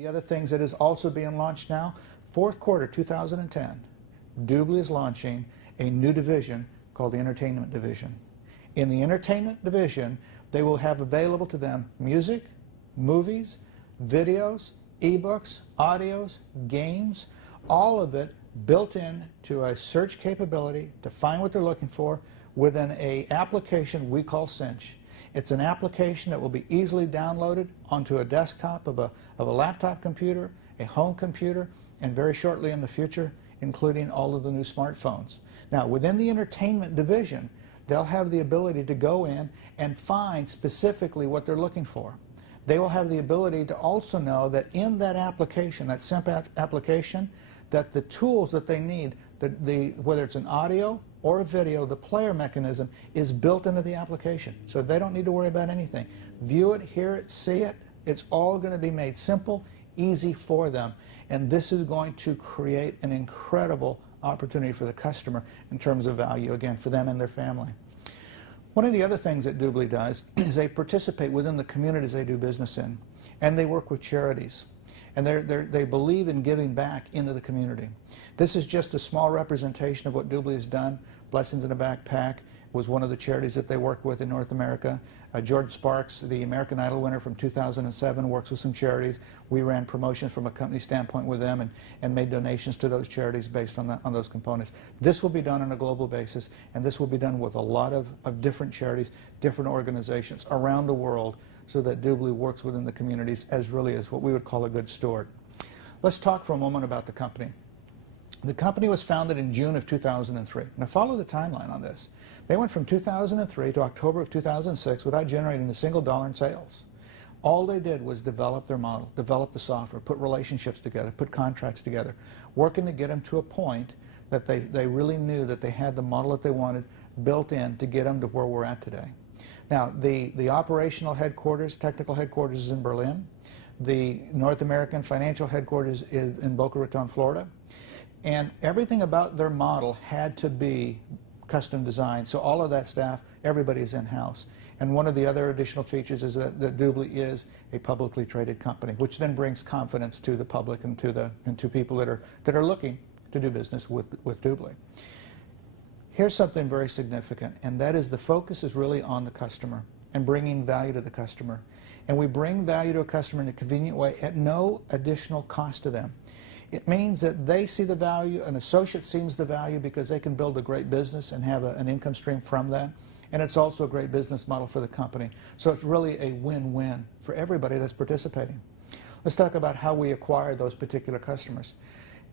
The other things that is also being launched now, fourth quarter 2010, DubLi is launching a new division called the Entertainment Division. In the Entertainment Division, they will have available to them music, movies, videos, ebooks, audios, games, all of it built in to a search capability to find what they're looking for within an application we call Cinch. It's an application that will be easily downloaded onto a desktop of a laptop computer, a home computer, and very shortly in the future, including all of the new smartphones. Now, within the Entertainment Division, they'll have the ability to go in and find specifically what they're looking for. They will have the ability to also know that in that application, that simple application, that the tools that they need, whether it's an audio or a video, the player mechanism is built into the application. So they don't need to worry about anything. View it, hear it, see it. It's all going to be made simple, easy for them. And this is going to create an incredible opportunity for the customer in terms of value, again, for them and their family. One of the other things that DubLi does is they participate within the communities they do business in. And they work with charities. And they believe in giving back into the community. This is just a small representation of what DubLi has done. Blessings in a Backpack was one of the charities that they work with in North America. George Sparks, the American Idol winner from 2007, works with some charities. We ran promotions from a company standpoint with them and made donations to those charities based on those components. This will be done on a global basis, and this will be done with a lot of different charities, different organizations around the world, so that DubLi works within the communities as really as what we would call a good steward. Let's talk for a moment about the company. The company was founded in June of 2003. Now follow the timeline on this. They went from 2003 to October of 2006 without generating a single dollar in sales. All they did was develop their model, develop the software, put relationships together, put contracts together, working to get them to a point that they really knew that they had the model that they wanted built in to get them to where we're at today. Now, the operational headquarters, technical headquarters is in Berlin. The North American financial headquarters is in Boca Raton, Florida. And everything about their model had to be custom designed. So all of that staff, everybody is in-house. And one of the other additional features is that DubLi is a publicly traded company, which then brings confidence to the public and to people that are looking to do business with DubLi. Here's something very significant, and that is the focus is really on the customer and bringing value to the customer. And we bring value to a customer in a convenient way at no additional cost to them. It means that they see the value, an associate sees the value because they can build a great business and have an income stream from that. And it's also a great business model for the company. So it's really a win-win for everybody that's participating. Let's talk about how we acquire those particular customers.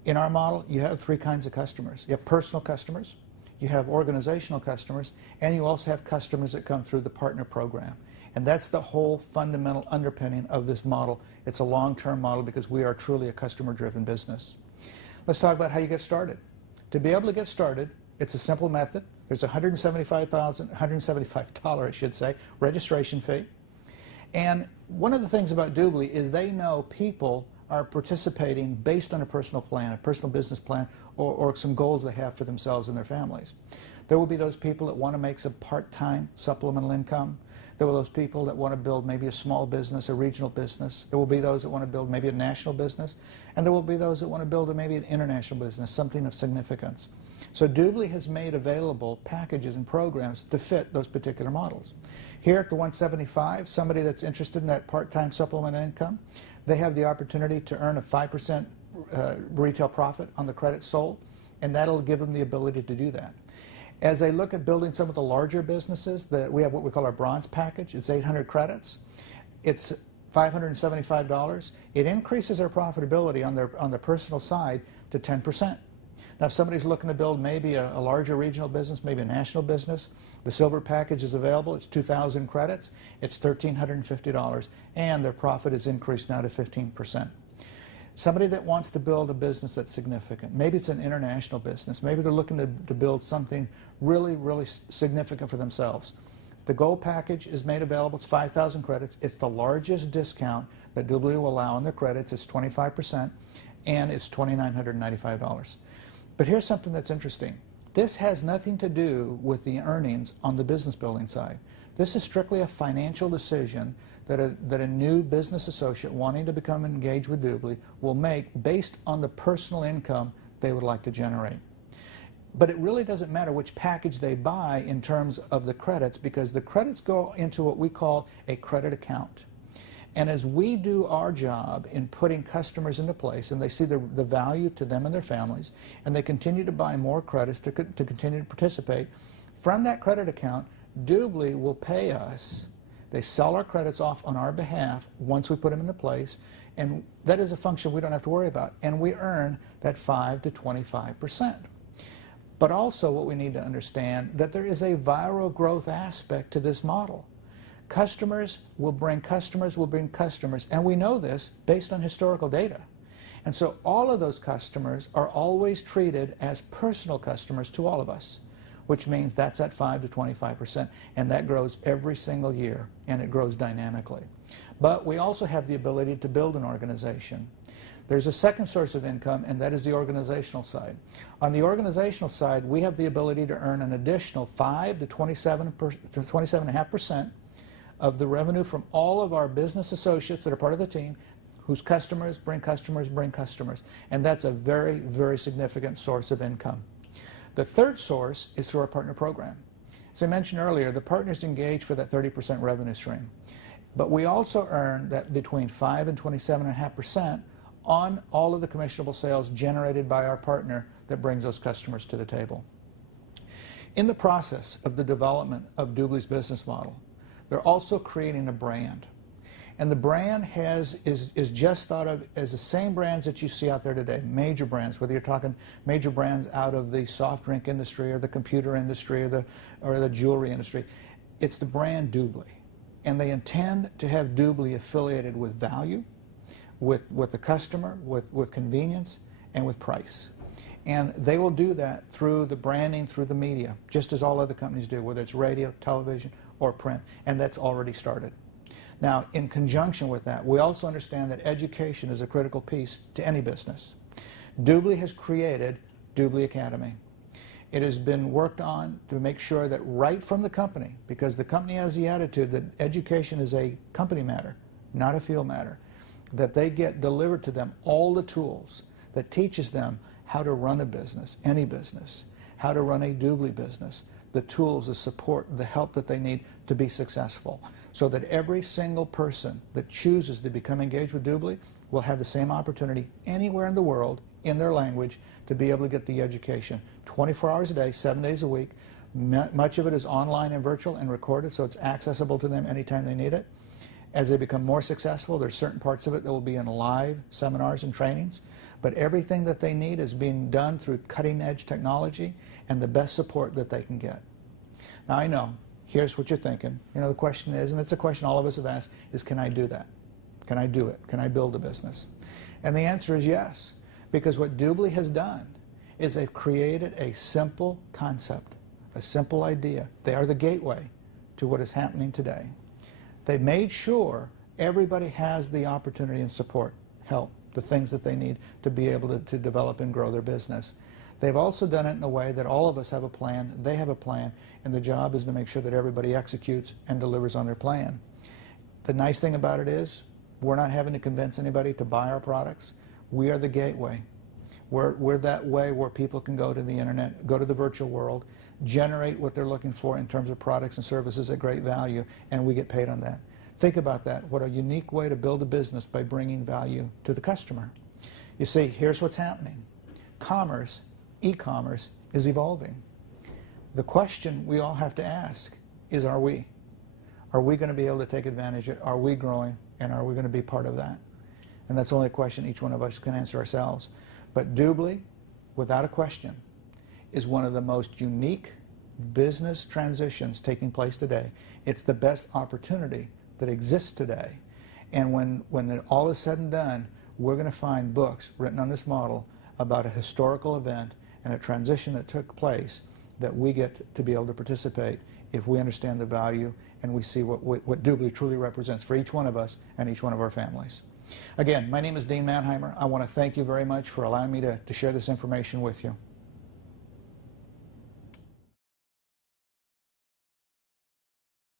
In our model, you have three kinds of customers. You have personal customers, you have organizational customers, and you also have customers that come through the partner program. And that's the whole fundamental underpinning of this model. It's a long-term model because we are truly a customer-driven business. Let's talk about how you get started. To be able to get started, it's a simple method. There's a $175 I should say, registration fee. And one of the things about DubLi is they know people are participating based on a personal plan, a personal business plan, or some goals they have for themselves and their families. There will be those people that want to make some part-time supplemental income. There will be those people that want to build maybe a small business, a regional business. There will be those that want to build maybe a national business. And there will be those that want to build maybe an international business, something of significance. So DubLi has made available packages and programs to fit those particular models. Here at the 175, somebody that's interested in that part-time supplemental income, they have the opportunity to earn a 5% retail profit on the credits sold, and that'll give them the ability to do that. As they look at building some of the larger businesses, we have what we call our bronze package. It's 800 credits. It's $575. It increases their profitability on their personal side to 10%. Now, if somebody's looking to build maybe a larger regional business, maybe a national business, the silver package is available. It's 2,000 credits. It's $1,350, and their profit is increased now to 15%. Somebody that wants to build a business that's significant, maybe it's an international business, maybe they're looking to build something really, really significant for themselves. The gold package is made available. It's 5,000 credits. It's the largest discount that DubLi will allow on their credits. It's 25%, and it's $2,995. But here's something that's interesting. This has nothing to do with the earnings on the business building side. This is strictly a financial decision that a new business associate wanting to become engaged with DubLi will make based on the personal income they would like to generate. But it really doesn't matter which package they buy in terms of the credits, because the credits go into what we call a credit account. And as we do our job in putting customers into place, and they see the value to them and their families, and they continue to buy more credits to continue to participate, from that credit account, DubLi will pay us. They sell our credits off on our behalf once we put them into place, and that is a function we don't have to worry about. And we earn that 5 to 25%. But also what we need to understand that there is a viral growth aspect to this model. Customers will bring customers will bring customers, and we know this based on historical data. And so all of those customers are always treated as personal customers to all of us, which means that's at 5 to 25%, and that grows every single year, and it grows dynamically. But we also have the ability to build an organization. There's a second source of income, and that is the organizational side. On the organizational side, we have the ability to earn an additional 5 to 27.5% of the revenue from all of our business associates that are part of the team, whose customers bring customers bring customers. And that's a very, very significant source of income. The third source is through our partner program. As I mentioned earlier, the partners engage for that 30% revenue stream. But we also earn that between 5 and 27.5% on all of the commissionable sales generated by our partner that brings those customers to the table. In the process of the development of DubLi's business model, they're also creating a brand. And the brand is just thought of as the same brands that you see out there today, major brands, whether you're talking major brands out of the soft drink industry or the computer industry or the jewelry industry. It's the brand DubLi. And they intend to have DubLi affiliated with value, with the customer, with convenience, and with price. And they will do that through the branding, through the media, just as all other companies do, whether it's radio, television, or print. And that's already started. Now, in conjunction with that, we also understand that education is a critical piece to any business. DubLi has created DubLi Academy. It has been worked on to make sure that right from the company, because the company has the attitude that education is a company matter, not a field matter, that they get delivered to them all the tools that teaches them how to run a business, any business, how to run a DubLi business, the tools, the support, the help that they need to be successful, so that every single person that chooses to become engaged with DubLi will have the same opportunity anywhere in the world, in their language, to be able to get the education 24 hours a day, 7 days a week. Much of it is online and virtual and recorded, so it's accessible to them anytime they need it. As they become more successful, there's certain parts of it that will be in live seminars and trainings, but everything that they need is being done through cutting-edge technology and the best support that they can get. Now, I know, here's what you're thinking. You know, the question is, and it's a question all of us have asked, is can I do that? Can I do it? Can I build a business? And the answer is yes, because what DubLi has done is they've created a simple concept, a simple idea. They are the gateway to what is happening today. They made sure everybody has the opportunity and support, help, the things that they need to be able to develop and grow their business. They've also done it in a way that all of us have a plan, they have a plan, and the job is to make sure that everybody executes and delivers on their plan. The nice thing about it is we're not having to convince anybody to buy our products. We are the gateway. We're that way where people can go to the internet, go to the virtual world, generate what they're looking for in terms of products and services at great value, and we get paid on that. Think about that. What a unique way to build a business by bringing value to the customer. You see, here's what's happening. Commerce, e-commerce, is evolving. The question we all have to ask is, are we? Are we going to be able to take advantage of it? Are we growing? And are we going to be part of that? And that's only a question each one of us can answer ourselves. But DubLi, without a question, is one of the most unique business transitions taking place today. It's the best opportunity that exists today. And when all is said and done, we're going to find books written on this model about a historical event and a transition that took place that we get to be able to participate if we understand the value and we see what DubLi truly represents for each one of us and each one of our families. Again, my name is Dean Mannheimer. I want to thank you very much for allowing me to share this information with you.